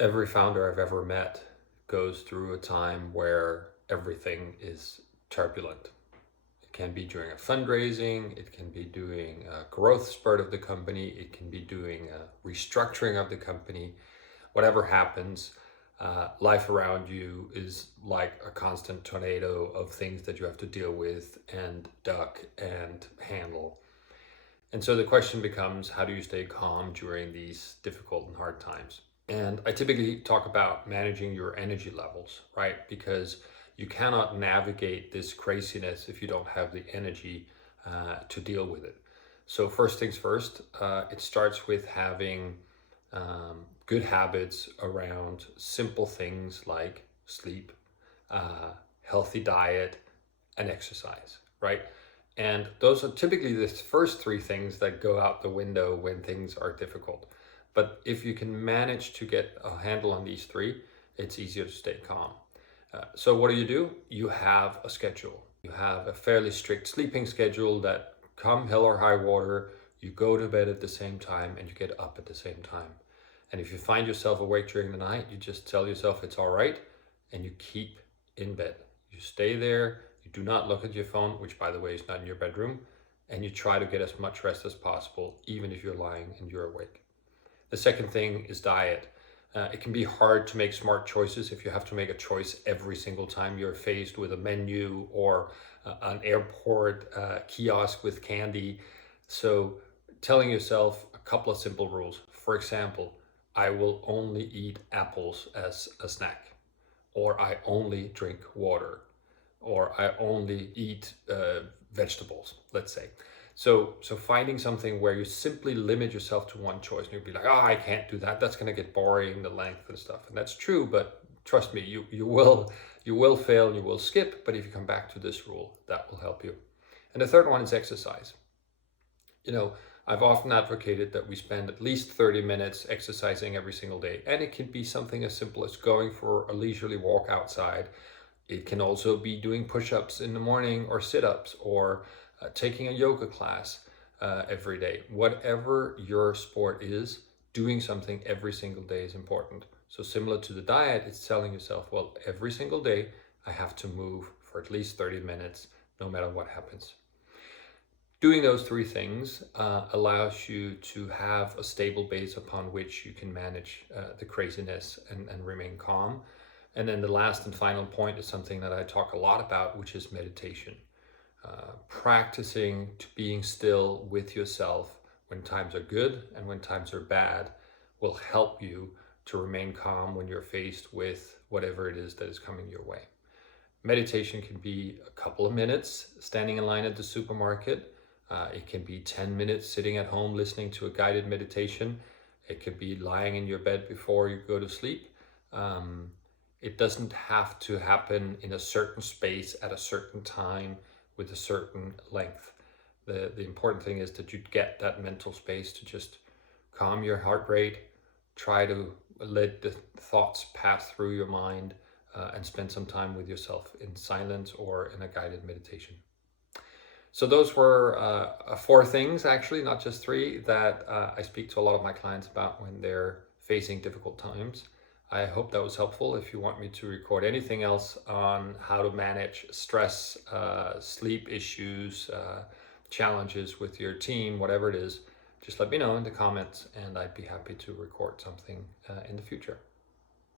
Every founder I've ever met goes through a time where everything is turbulent. It can be during a fundraising, it can be doing a growth spurt of the company, it can be doing a restructuring of the company. Whatever happens, life around you is like a constant tornado of things that you have to deal with and duck and handle. And so the question becomes, how do you stay calm during these difficult and hard times? And I typically talk about managing your energy levels, right? Because you cannot navigate this craziness if you don't have the energy to deal with it. So, first things first, it starts with having good habits around simple things like sleep, healthy diet, and exercise, right? And those are typically the first three things that go out the window when things are difficult. But if you can manage to get a handle on these three, it's easier to stay calm. So, what do? You have a schedule. You have a fairly strict sleeping schedule that, come hell or high water, you go to bed at the same time and you get up at the same time. And if you find yourself awake during the night, you just tell yourself it's all right and you keep in bed. You stay there, you do not look at your phone, which by the way is not in your bedroom, and you try to get as much rest as possible, even if you're lying and you're awake. The second thing is diet. It can be hard to make smart choices if you have to make a choice every single time you're faced with a menu or an airport kiosk with candy. So, telling yourself a couple of simple rules. For example, I will only eat apples as a snack, or I only drink water, or I only eat vegetables, let's say. So finding something where you simply limit yourself to one choice, and you'll be like, oh, I can't do that. That's going to get boring, the length and stuff. And that's true, but trust me, you will fail, you will skip. But if you come back to this rule, that will help you. And the third one is exercise. You know, I've often advocated that we spend at least 30 minutes exercising every single day. And it can be something as simple as going for a leisurely walk outside. It can also be doing push ups in the morning or sit ups or taking a yoga class every day. Whatever your sport is, doing something every single day is important. So, similar to the diet, it's telling yourself, well, every single day I have to move for at least 30 minutes, no matter what happens. Doing those three things allows you to have a stable base upon which you can manage the craziness and remain calm. And then the last and final point is something that I talk a lot about, which is meditation. Practicing to being still with yourself when times are good and when times are bad will help you to remain calm when you're faced with whatever it is that is coming your way. Meditation can be a couple of minutes standing in line at the supermarket. It can be 10 minutes sitting at home listening to a guided meditation. It could be lying in your bed before you go to sleep. It doesn't have to happen in a certain space at a certain time with a certain length. The important thing is that you get that mental space to just calm your heart rate, try to let the thoughts pass through your mind, and spend some time with yourself in silence or in a guided meditation. So those were four things, actually, not just three, that I speak to a lot of my clients about when they're facing difficult times. I hope that was helpful. If you want me to record anything else on how to manage stress, sleep issues, challenges with your team, whatever it is, just let me know in the comments and I'd be happy to record something in the future.